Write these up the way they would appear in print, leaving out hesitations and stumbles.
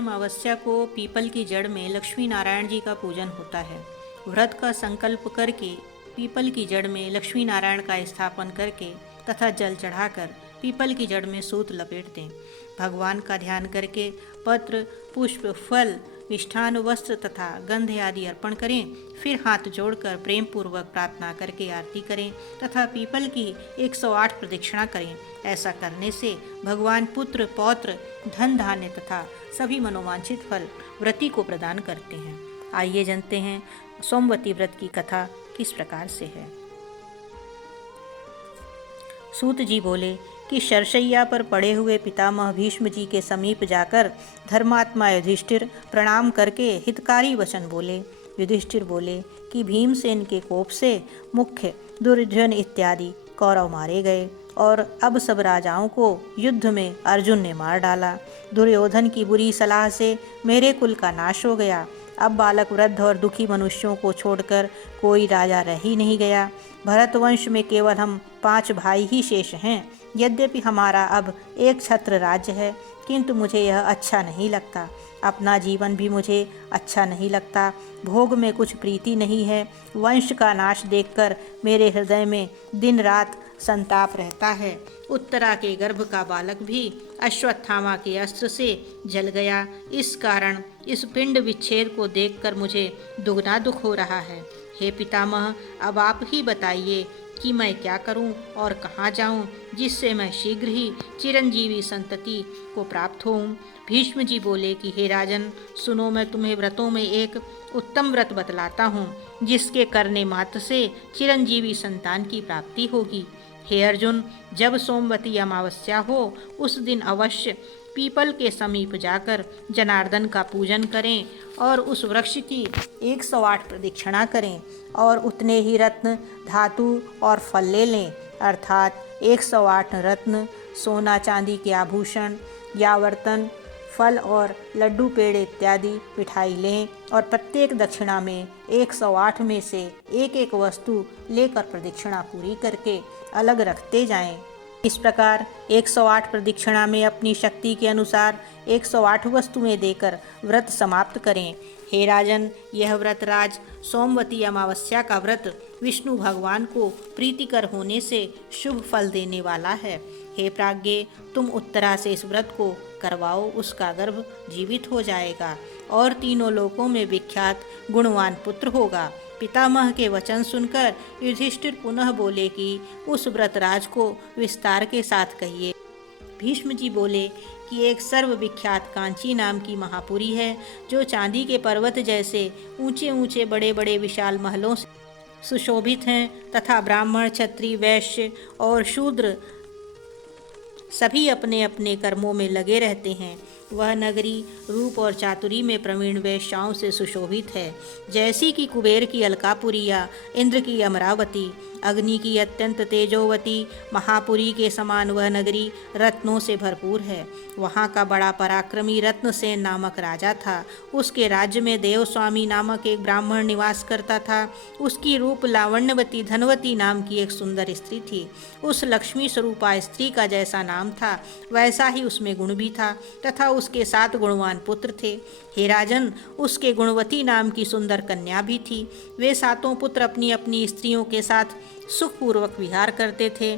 अमावस्या को पीपल की जड़ में लक्ष्मी नारायण जी का पूजन होता है। व्रत का संकल्प करके पीपल की जड़ में लक्ष्मी नारायण का स्थापन करके तथा जल चढ़ाकर पीपल की जड़ में सूत लपेट दें। भगवान का ध्यान करके पत्र, पुष्प, फल, मिष्ठान, वस्त्र तथा गंध आदि अर्पण करें। फिर हाथ जोड़कर प्रेम पूर्वक प्रार्थना करके आरती करें तथा पीपल की 108 प्रदक्षिणा करें। ऐसा करने से भगवान पुत्र, पौत्र, धन, धान्य तथा सभी मनोवांछित फल व्रती को प्रदान करते हैं। आइए जानते हैं सोमवती व्रत की कथा किस प्रकार से है। सूत जी बोले कि शरशैया पर पड़े हुए पितामह भीष्म जी के समीप जाकर धर्मात्मा युधिष्ठिर प्रणाम करके हितकारी वचन बोले। युधिष्ठिर बोले कि भीमसेन के कोप से मुख्य दुर्योधन इत्यादि कौरव मारे गए और अब सब राजाओं को युद्ध में अर्जुन ने मार डाला। दुर्योधन की बुरी सलाह से मेरे कुल का नाश हो गया। अब बालक, वृद्ध और दुखी मनुष्यों को छोड़कर कोई राजा रह ही नहीं गया। भरतवंश में केवल हम 5 भाई ही शेष हैं। यद्यपि हमारा अब एक छत्र राज्य है, किंतु मुझे यह अच्छा नहीं लगता। अपना जीवन भी मुझे अच्छा नहीं लगता। भोग में कुछ प्रीति नहीं है। वंश का नाश देखकर मेरे हृदय में दिन रात संताप रहता है। उत्तरा के गर्भ का बालक भी अश्वत्थामा के अस्त्र से जल गया। इस कारण इस पिंड विच्छेद को देखकर मुझे दुगना दुख हो रहा है। हे पितामह, अब आप ही बताइए कि मैं क्या करूं और कहाँ जाऊं, जिससे मैं शीघ्र ही चिरंजीवी संतति को प्राप्त होऊं। भीष्म जी बोले कि हे राजन, सुनो, मैं तुम्हें व्रतों में एक उत्तम व्रत बतलाता हूँ, जिसके करने मात्र से चिरंजीवी संतान की प्राप्ति होगी। हे अर्जुन, जब सोमवती अमावस्या हो उस दिन अवश्य पीपल के समीप जाकर जनार्दन का पूजन करें और उस वृक्ष की 108 प्रदक्षिणा करें और उतने ही रत्न, धातु और फल ले लें, अर्थात 108 रत्न, सोना चांदी के आभूषण, यावर्तन, फल और लड्डू, पेड़ इत्यादि मिठाई लें और प्रत्येक दक्षिणा में 108 में से एक एक वस्तु लेकर प्रदक्षिणा पूरी करके अलग रखते जाएं। इस प्रकार 108 प्रदक्षिणा में अपनी शक्ति के अनुसार 108 वस्तुएं देकर व्रत समाप्त करें। हे राजन, यह व्रत राज सोमवती अमावस्या का व्रत विष्णु भगवान को प्रीतिकर होने से शुभ फल देने वाला है। हे प्राज्ञ, तुम उत्तरा से इस व्रत को करवाओ, उसका गर्भ जीवित हो जाएगा और तीनों लोकों में विख्यात गुणवान पुत्र होगा। पितामह के वचन सुनकर युधिष्ठिर पुनः बोले कि उस व्रतराज को विस्तार के साथ कहिए। भीष्म जी बोले कि एक सर्वविख्यात कांची नाम की महापुरी है, जो चांदी के पर्वत जैसे ऊंचे ऊंचे बड़े बड़े विशाल महलों से सुशोभित हैं तथा ब्राह्मण, क्षत्रिय, वैश्य और शूद्र सभी अपने अपने कर्मों में लगे रहते हैं। वह नगरी रूप और चातुरी में प्रवीण वेश्याओं से सुशोभित है, जैसी कि कुबेर की अलकापुरी या इंद्र की अमरावती, अग्नि की अत्यंत तेजोवती महापुरी के समान वह नगरी रत्नों से भरपूर है। वहाँ का बड़ा पराक्रमी रत्नसेन नामक राजा था। उसके राज्य में देवस्वामी नामक एक ब्राह्मण निवास करता था। उसकी रूप लावण्यवती धनवती नाम की एक सुंदर स्त्री थी। उस लक्ष्मी स्वरूपा स्त्री का जैसा नाम था, वैसा ही उसमें गुण भी था तथा उसके 7 गुणवान पुत्र थे। हे राजन, उसके गुणवती नाम की सुंदर कन्या भी थी। वे 7 पुत्र अपनी अपनी स्त्रियों के साथ सुखपूर्वक विहार करते थे,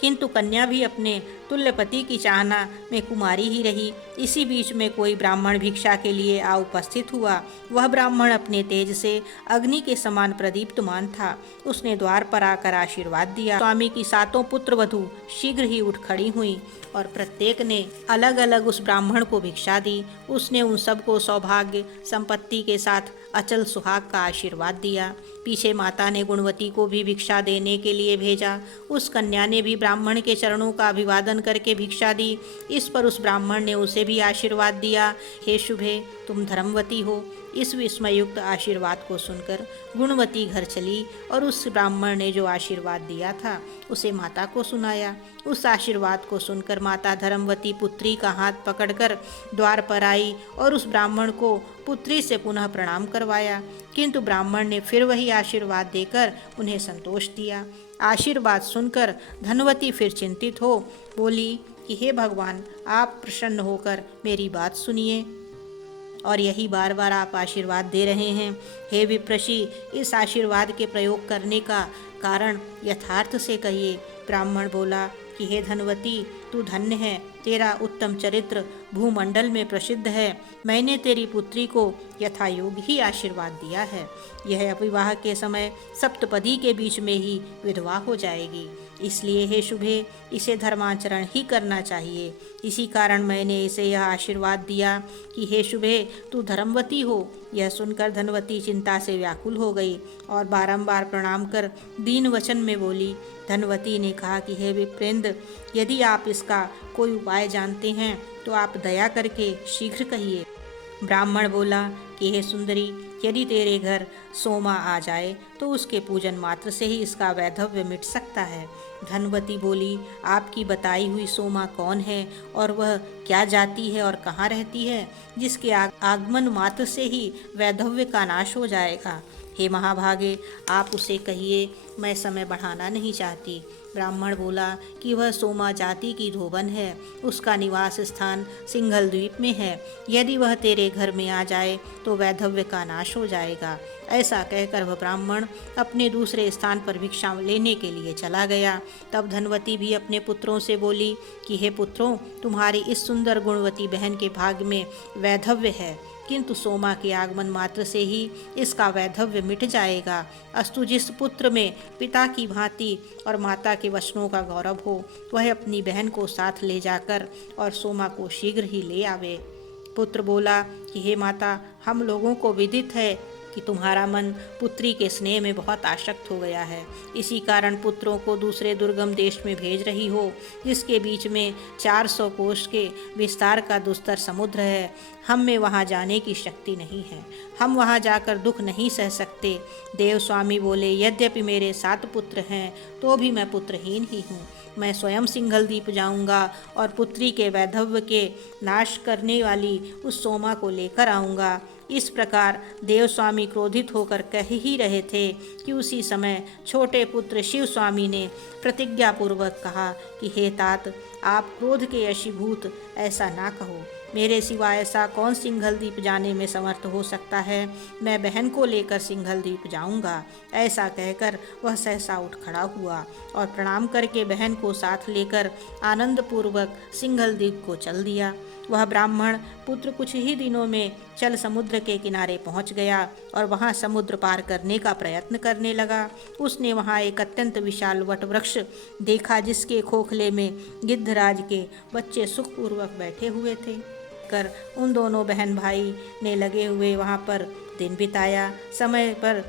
किंतु कन्या भी अपने तुल्य पति की चाहना में कुमारी ही रही। इसी बीच में कोई ब्राह्मण भिक्षा के लिए आ उपस्थित हुआ। वह ब्राह्मण अपने तेज से अग्नि के समान प्रदीप्तमान था। उसने द्वार पर आकर आशीर्वाद दिया। स्वामी की 7 पुत्र वधू शीघ्र ही उठ खड़ी हुई और प्रत्येक ने अलग अलग उस ब्राह्मण को भिक्षा दी। उसने उन सबको सौभाग्य संपत्ति के साथ अचल सुहाग का आशीर्वाद दिया। पीछे माता ने गुणवती को भी भिक्षा देने के लिए भेजा। उस कन्या ने भी ब्राह्मण के चरणों का अभिवादन करके भिक्षा दी। इस पर उस ब्राह्मण ने उसे भी आशीर्वाद दिया, हे शुभे, तुम धर्मवती हो। इस विस्मयुक्त आशीर्वाद को सुनकर गुणवती घर चली और उस ब्राह्मण ने जो आशीर्वाद दिया था उसे माता को सुनाया। उस आशीर्वाद को सुनकर माता धर्मवती पुत्री का हाथ पकड़कर द्वार पर आई और उस ब्राह्मण को पुत्री से पुनः प्रणाम करवाया, किंतु ब्राह्मण ने फिर वही आशीर्वाद देकर उन्हें संतोष दिया। आशीर्वाद सुनकर धनवती फिर चिंतित हो बोली कि हे भगवान, आप प्रसन्न होकर मेरी बात सुनिए और यही बार बार आप आशीर्वाद दे रहे हैं। हे विप्रशी, इस आशीर्वाद के प्रयोग करने का कारण यथार्थ से कहिए। ब्राह्मण बोला कि हे धनवती, तू धन्य है, तेरा उत्तम चरित्र भूमंडल में प्रसिद्ध है। मैंने तेरी पुत्री को यथायोग्य ही आशीर्वाद दिया है। यह विवाह के समय सप्तपदी के बीच में ही विधवा हो जाएगी। इसलिए हे शुभे, इसे धर्माचरण ही करना चाहिए। इसी कारण मैंने इसे यह आशीर्वाद दिया कि हे शुभे, तू धर्मवती हो। यह सुनकर धनवती चिंता से व्याकुल हो गई और बारंबार प्रणाम कर दीन वचन में बोली। धनवती ने कहा कि हे विप्रेंद्र, यदि आप इसका कोई उपाय जानते हैं तो आप दया करके शीघ्र कहिए। ब्राह्मण बोला कि हे सुंदरी, यदि तेरे घर सोमा आ जाए तो उसके पूजन मात्र से ही इसका वैधव्य मिट सकता है। धनवती बोली, आपकी बताई हुई सोमा कौन है और वह क्या जाति है और कहाँ रहती है, जिसके आगमन मात्र से ही वैधव्य का नाश हो जाएगा। हे महाभागे, आप उसे कहिए, मैं समय बढ़ाना नहीं चाहती। ब्राह्मण बोला कि वह सोमा जाति की धोबन है, उसका निवास स्थान सिंघल द्वीप में है। यदि वह तेरे घर में आ जाए तो वैधव्य का नाश हो जाएगा। ऐसा कहकर वह ब्राह्मण अपने दूसरे स्थान पर भिक्षा लेने के लिए चला गया। तब धनवती भी अपने पुत्रों से बोली कि हे पुत्रों, तुम्हारी इस सुंदर गुणवती बहन के भाग्य में वैधव्य है, किंतु सोमा के आगमन मात्र से ही इसका वैधव्य मिट जाएगा। अस्तु, जिस पुत्र में पिता की भांति और माता के वचनों का गौरव हो, वह अपनी बहन को साथ ले जाकर और सोमा को शीघ्र ही ले आवे। पुत्र बोला कि हे माता, हम लोगों को विदित है कि तुम्हारा मन पुत्री के स्नेह में बहुत आसक्त हो गया है। इसी कारण पुत्रों को दूसरे दुर्गम देश में भेज रही हो, जिसके बीच में 400 कोष के विस्तार का दुस्तर समुद्र है। हम में वहाँ जाने की शक्ति नहीं है, हम वहाँ जाकर दुख नहीं सह सकते। देव स्वामी बोले, यद्यपि मेरे 7 पुत्र हैं तो भी मैं पुत्रहीन ही हूँ। मैं स्वयं सिंघल द्वीप जाऊंगा और पुत्री के वैधव्य के नाश करने वाली उस सोमा को लेकर आऊँगा। इस प्रकार देव स्वामी क्रोधित होकर कह ही रहे थे कि उसी समय छोटे पुत्र शिव स्वामी ने प्रतिज्ञापूर्वक कहा कि हे तात, आप क्रोध के वशीभूत ऐसा ना कहो। मेरे सिवा ऐसा कौन सिंघल द्वीप जाने में समर्थ हो सकता है। मैं बहन को लेकर सिंघल द्वीप जाऊंगा। ऐसा कहकर वह सहसा उठ खड़ा हुआ और प्रणाम करके बहन को साथ लेकर आनंदपूर्वक सिंघल द्वीप को चल दिया। वह ब्राह्मण पुत्र कुछ ही दिनों में चल समुद्र के किनारे पहुंच गया और वहां समुद्र पार करने का प्रयत्न करने लगा। उसने वहां एक अत्यंत विशाल वट वृक्ष देखा, जिसके खोखले में गिद्धराज के बच्चे सुखपूर्वक बैठे हुए थे। कर उन दोनों बहन भाई ने लगे हुए वहां पर दिन बिताया। समय पर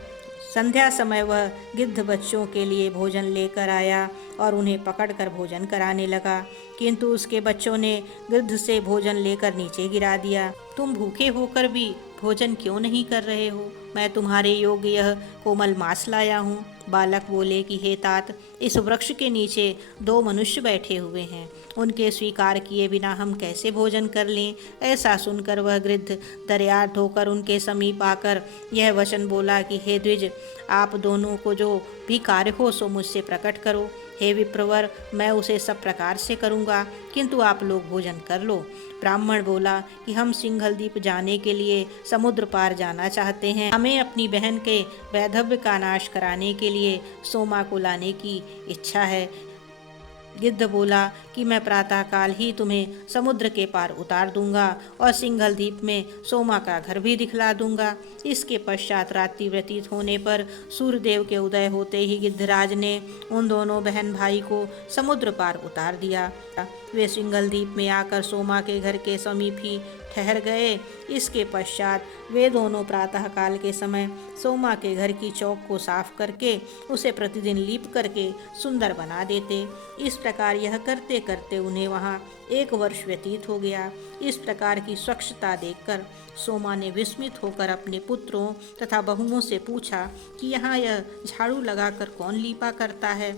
संध्या समय वह गिद्ध बच्चों के लिए भोजन लेकर आया और उन्हें पकड़कर भोजन कराने लगा, किंतु उसके बच्चों ने गिद्ध से भोजन लेकर नीचे गिरा दिया। तुम भूखे होकर भी भोजन क्यों नहीं कर रहे हो? मैं तुम्हारे योग्य यह कोमल मांस लाया हूँ। बालक बोले कि हे तात, इस वृक्ष के नीचे 2 मनुष्य बैठे हुए हैं, उनके स्वीकार किए बिना हम कैसे भोजन कर लें? ऐसा सुनकर वह गिद्ध दरियार्थ होकर उनके समीप आकर यह वचन बोला कि हे द्विज, आप दोनों को जो भी कार्य हो सो मुझसे प्रकट करो। हे विप्रवर, मैं उसे सब प्रकार से करूँगा, किंतु आप लोग भोजन कर लो। ब्राह्मण बोला कि हम सिंघल द्वीप जाने के लिए समुद्र पार जाना चाहते हैं। हमें अपनी बहन के वैधव्य का नाश कराने के लिए सोमा को लाने की इच्छा है। गिद्ध बोला कि मैं प्रातःकाल ही तुम्हें समुद्र के पार उतार दूंगा और सिंघल द्वीप में सोमा का घर भी दिखला दूंगा। इसके पश्चात रात्रि व्यतीत होने पर सूर्यदेव के उदय होते ही गिद्धराज ने उन दोनों बहन भाई को समुद्र पार उतार दिया। वे सिंघल द्वीप में आकर सोमा के घर के समीप ही ठहर गए। इसके पश्चात वे दोनों प्रातःकाल के समय सोमा के घर की चौक को साफ करके उसे प्रतिदिन लीप करके सुंदर बना देते। इस प्रकार यह करते करते उन्हें वहाँ 1 वर्ष व्यतीत हो गया। इस प्रकार की स्वच्छता देखकर सोमा ने विस्मित होकर अपने पुत्रों तथा बहुओं से पूछा कि यहाँ यह झाड़ू लगाकर कौन लीपा करता है?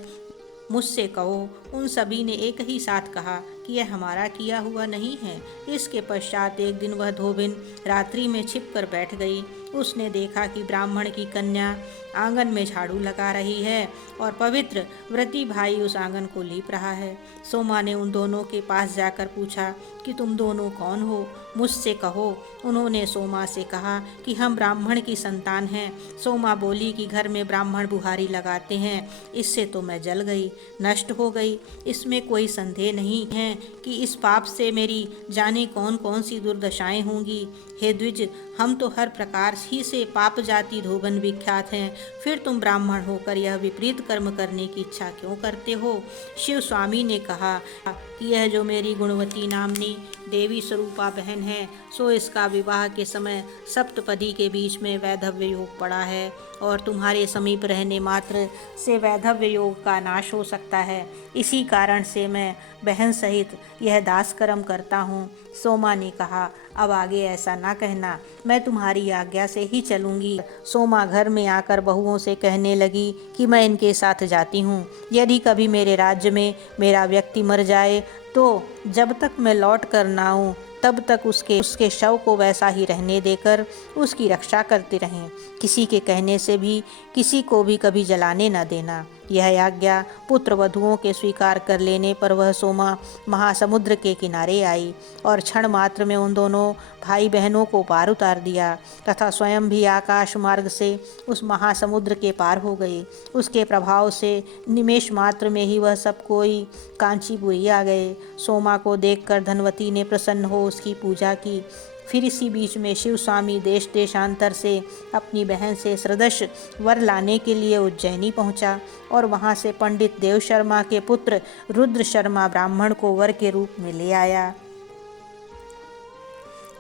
मुझसे कहो। उन सभी ने एक ही साथ कहा कि यह हमारा किया हुआ नहीं है। इसके पश्चात एक दिन वह धोबिन रात्रि में छिप कर बैठ गई उसने देखा कि ब्राह्मण की कन्या आंगन में झाड़ू लगा रही है और पवित्र व्रती भाई उस आंगन को लीप रहा है। सोमा ने उन दोनों के पास जाकर पूछा कि तुम दोनों कौन हो, मुझसे कहो। उन्होंने सोमा से कहा कि हम ब्राह्मण की संतान हैं। सोमा बोली कि घर में ब्राह्मण बुहारी लगाते हैं, इससे तो मैं जल गई, नष्ट हो गई। इसमें कोई संदेह नहीं है कि इस पाप से मेरी जाने कौन कौन सी दुर्दशाएं होंगी। हे द्विज, हम तो हर प्रकार ही से पाप जाति धोबन विख्यात हैं, फिर तुम ब्राह्मण होकर यह विपरीत कर्म करने की इच्छा क्यों करते हो? शिव स्वामी ने कहा कि यह जो मेरी गुणवती नामनी देवी स्वरूपा बहन है, सो इसका विवाह के समय सप्तपदी के बीच में वैधव्य योग पड़ा है और तुम्हारे समीप रहने मात्र से वैधव्य योग का नाश हो सकता है। इसी कारण से मैं बहन सहित यह दास कर्म करता हूँ। सोमा ने कहा, अब आगे ऐसा ना कहना, मैं तुम्हारी आज्ञा से ही चलूंगी। सोमा घर में आकर बहुओं से कहने लगी कि मैं इनके साथ जाती हूँ। यदि कभी मेरे राज्य में मेरा व्यक्ति मर जाए तो जब तक मैं लौट कर ना आऊँ तब तक उसके शव को वैसा ही रहने देकर उसकी रक्षा करते रहें। किसी के कहने से भी किसी को भी कभी जलाने न देना। यह आज्ञा पुत्र वधुओं के स्वीकार कर लेने पर वह सोमा महासमुद्र के किनारे आई और क्षण मात्र में उन दोनों भाई बहनों को पार उतार दिया तथा स्वयं भी आकाश मार्ग से उस महासमुद्र के पार हो गई। उसके प्रभाव से निमेष मात्र में ही वह सब कोई कांचीपुरी आ गए। सोमा को देखकर धनवती ने प्रसन्न हो उसकी पूजा की। फिर इसी बीच में शिव स्वामी देश देशांतर से अपनी बहन से सदृश वर लाने के लिए उज्जैनी पहुंचा और वहां से पंडित देव शर्मा के पुत्र रुद्र शर्मा ब्राह्मण को वर के रूप में ले आया,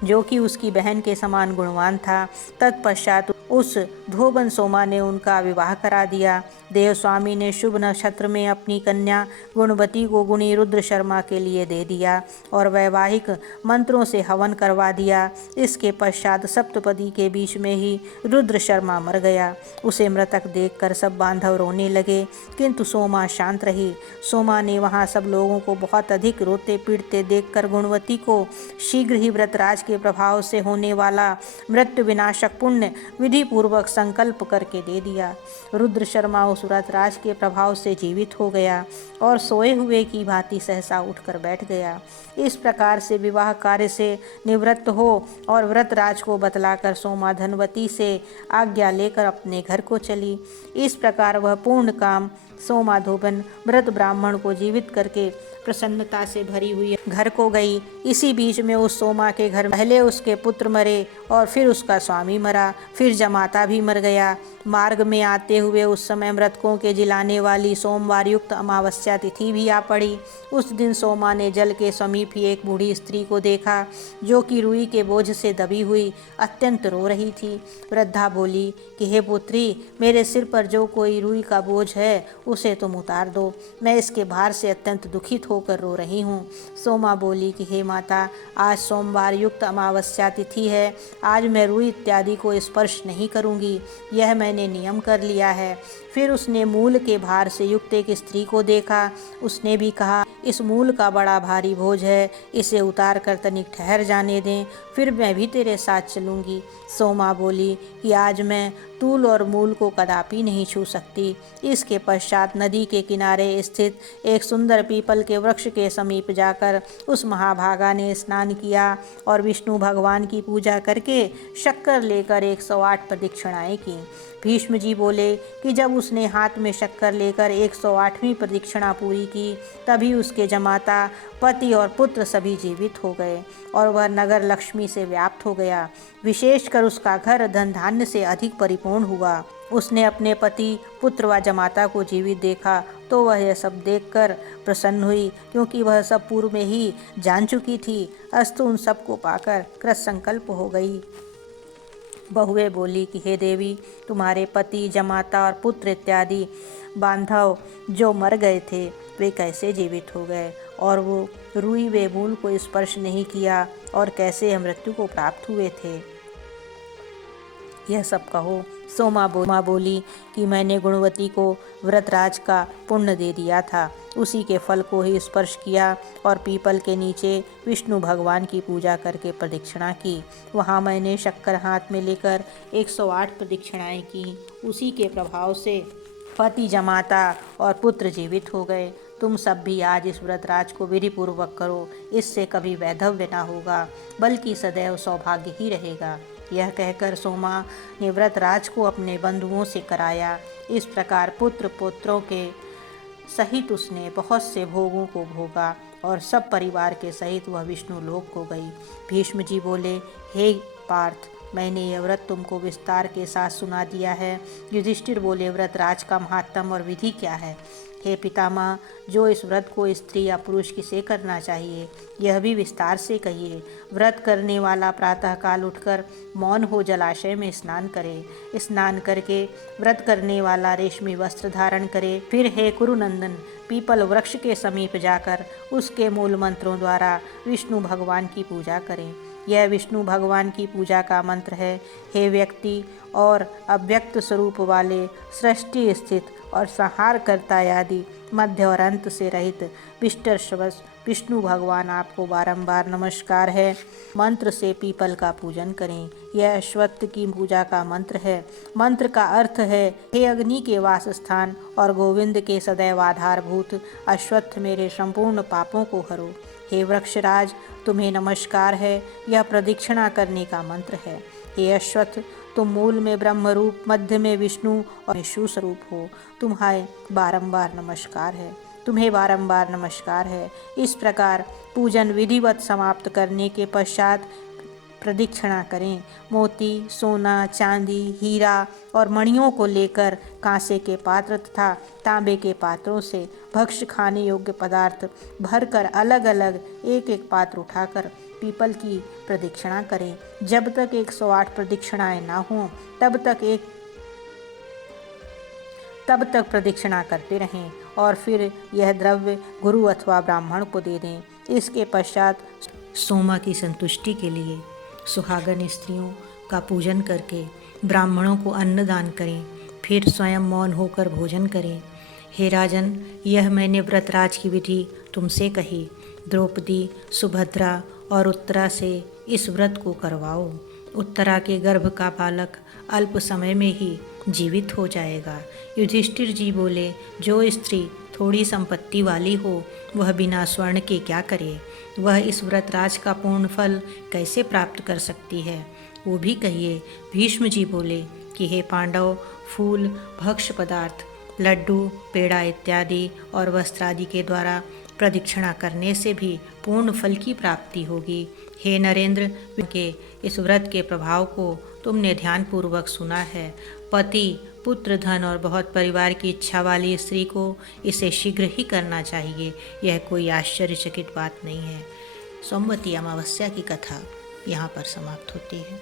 जो कि उसकी बहन के समान गुणवान था। तत्पश्चात उस धोबन सोमा ने उनका विवाह करा दिया। देव स्वामी ने शुभ नक्षत्र में अपनी कन्या गुणवती को गुणी रुद्र शर्मा के लिए दे दिया और वैवाहिक मंत्रों से हवन करवा दिया। इसके पश्चात सप्तपदी के बीच में ही रुद्र शर्मा मर गया। उसे मृतक देखकर सब बांधव रोने लगे, किंतु सोमा शांत रही। सोमा ने वहाँ सब लोगों को बहुत अधिक रोते पीटते देखकर गुणवती को शीघ्र ही व्रतराज के प्रभाव से होने वाला मृत्यु विनाशक पुण्य विधि पूर्वक संकल्प करके दे दिया। रुद्र शर्मा उस व्रतराज के प्रभाव से जीवित हो गया और सोए हुए की भांति सहसा उठकर बैठ गया। इस प्रकार से विवाह कार्य से निवृत्त हो और व्रतराज को बतलाकर सोमा धनवती से आज्ञा लेकर अपने घर को चली। इस प्रकार वह पूर्ण काम सोमा धोबन व्रत ब्राह्मण को जीवित करके प्रसन्नता से भरी हुई घर को गई। इसी बीच में उस सोमा के घर पहले उसके पुत्र मरे और फिर उसका स्वामी मरा, फिर जमाता भी मर गया। मार्ग में आते हुए उस समय मृतकों के जिलाने वाली सोमवार युक्त अमावस्या तिथि भी आ पड़ी। उस दिन सोमा ने जल के समीप ही एक बूढ़ी स्त्री को देखा, जो कि रुई के बोझ से दबी हुई अत्यंत रो रही थी। वृद्धा बोली कि हे पुत्री, मेरे सिर पर जो कोई रुई का बोझ है उसे तुम उतार दो, मैं इसके भार से अत्यंत दुखित होकर रो रही हूँ। सोमा बोली कि हे माता, आज सोमवार युक्त अमावस्या तिथि है, आज मैं रुई इत्यादि को स्पर्श नहीं करूँगी, यह मैंने नियम कर लिया है। फिर उसने मूल के भार से युक्त एक स्त्री को देखा। उसने भी कहा, इस मूल का बड़ा भारी बोझ है, इसे उतार कर तनिक ठहर जाने दें, फिर मैं भी तेरे साथ चलूँगी। सोमा बोली कि आज मैं तूल और मूल को कदापि नहीं छू सकती। इसके पश्चात नदी के किनारे स्थित एक सुंदर पीपल के वृक्ष के समीप जाकर उस महाभागा ने स्नान किया और विष्णु भगवान की पूजा करके शक्कर लेकर 108 प्रदक्षिणाएं की। भीष्म जी बोले कि जब उसने हाथ में शक्कर लेकर 108वीं प्रदक्षिणा पूरी की, तभी उसके जमाता, पति और पुत्र सभी जीवित हो गए और वह नगर लक्ष्मी से व्याप्त हो गया। विशेषकर उसका घर धन धान्य से अधिक परिपूर्ण हुआ। उसने अपने पति, पुत्र व जमाता को जीवित देखा तो वह यह सब देखकर प्रसन्न हुई, क्योंकि वह सब पूर्व में ही जान चुकी थी। अस्तु उन सबको पाकर कृत संकल्प हो गई। बहुएं बोली कि हे देवी, तुम्हारे पति, जमाता और पुत्र इत्यादि बांधव जो मर गए थे वे कैसे जीवित हो गए और वो रुई व मूल को स्पर्श नहीं किया और कैसे मृत्यु को प्राप्त हुए थे। यह सब कहो। सोमा बोली कि मैंने गुणवती को व्रतराज का पुण्य दे दिया था, उसी के फल को ही स्पर्श किया और पीपल के नीचे विष्णु भगवान की पूजा करके प्रदक्षिणा की। वहाँ मैंने शक्कर हाथ में लेकर 108 प्रदक्षिणाएं की। उसी के प्रभाव से पति जमाता और पुत्र जीवित हो गए। तुम सब भी आज इस व्रतराज को विधिपूर्वक करो, इससे कभी वैधव्य न होगा बल्कि सदैव सौभाग्य ही रहेगा। यह कहकर सोमा ने व्रतराज को अपने बंधुओं से कराया। इस प्रकार पुत्र पुत्रों के सहित उसने बहुत से भोगों को भोगा और सब परिवार के सहित वह विष्णु लोक को गई। भीष्म जी बोले, हे पार्थ, मैंने यह व्रत तुमको विस्तार के साथ सुना दिया है। युधिष्ठिर बोले, व्रतराज का महात्म और विधि क्या है? हे पितामह, जो इस व्रत को स्त्री या पुरुष किसे करना चाहिए, यह भी विस्तार से कहिए। व्रत करने वाला प्रातःकाल उठकर मौन हो जलाशय में स्नान करे। स्नान करके व्रत करने वाला रेशमी वस्त्र धारण करे। फिर हे कुरुनंदन, पीपल वृक्ष के समीप जाकर उसके मूल मंत्रों द्वारा विष्णु भगवान की पूजा करें। यह विष्णु भगवान की पूजा का मंत्र है। हे व्यक्ति और अव्यक्त स्वरूप वाले, सृष्टि स्थित और संहार करता आदि मध्य और अंत से रहित विष्टर्षवश विष्णु भगवान आपको बारंबार नमस्कार है। मंत्र से पीपल का पूजन करें। यह अश्वत्थ की पूजा का मंत्र है। मंत्र का अर्थ है, हे अग्नि के वास स्थान और गोविंद के सदैव आधारभूत अश्वत्थ, मेरे संपूर्ण पापों को हरो। हे वृक्षराज, तुम्हें नमस्कार है। यह प्रदक्षिणा करने का मंत्र है। हे अश्वत्थ, तुम मूल में ब्रह्म रूप, मध्य में विष्णु और विष्णु स्वरूप हो। तुम्हें बारंबार नमस्कार है। तुम्हें बारंबार नमस्कार है। इस प्रकार पूजन विधिवत समाप्त करने के पश्चात प्रदक्षिणा करें। मोती, सोना, चांदी, हीरा और मणियों को लेकर कांसे के पात्र तथा तांबे के पात्रों से भक्ष्य खाने योग्य पदार्थ भरकर अलग अलग एक एक पात्र उठाकर पीपल की प्रदक्षिणा करें। जब तक 108 प्रदक्षिणाएं ना हों तब तक प्रदक्षिणा करते रहें और फिर यह द्रव्य गुरु अथवा ब्राह्मण को दे दें। इसके पश्चात सोमा की संतुष्टि के लिए सुहागन स्त्रियों का पूजन करके ब्राह्मणों को अन्नदान करें। फिर स्वयं मौन होकर भोजन करें। हे राजन, यह मैंने व्रतराज की विधि तुमसे कही। द्रौपदी, सुभद्रा और उत्तरा से इस व्रत को करवाओ। उत्तरा के गर्भ का बालक अल्प समय में ही जीवित हो जाएगा। युधिष्ठिर जी बोले, जो स्त्री थोड़ी संपत्ति वाली हो वह बिना स्वर्ण के क्या करे? वह इस व्रतराज का पूर्ण फल कैसे प्राप्त कर सकती है, वो भी कहिए। भीष्म जी बोले कि हे पांडव, फूल, भक्ष्य पदार्थ, लड्डू, पेड़ा इत्यादि और वस्त्रादि के द्वारा प्रदक्षिणा करने से भी पूर्ण फल की प्राप्ति होगी। हे नरेंद्र, के इस व्रत के प्रभाव को तुमने ध्यानपूर्वक सुना है। पति, पुत्र, धन और बहुत परिवार की इच्छा वाली स्त्री को इसे शीघ्र ही करना चाहिए। यह कोई आश्चर्यचकित बात नहीं है। सोमवती अमावस्या की कथा यहाँ पर समाप्त होती है।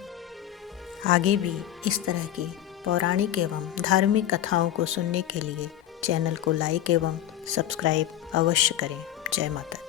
आगे भी इस तरह की पौराणिक एवं धार्मिक कथाओं को सुनने के लिए चैनल को लाइक एवं सब्सक्राइब अवश्य करें। जय माता दी।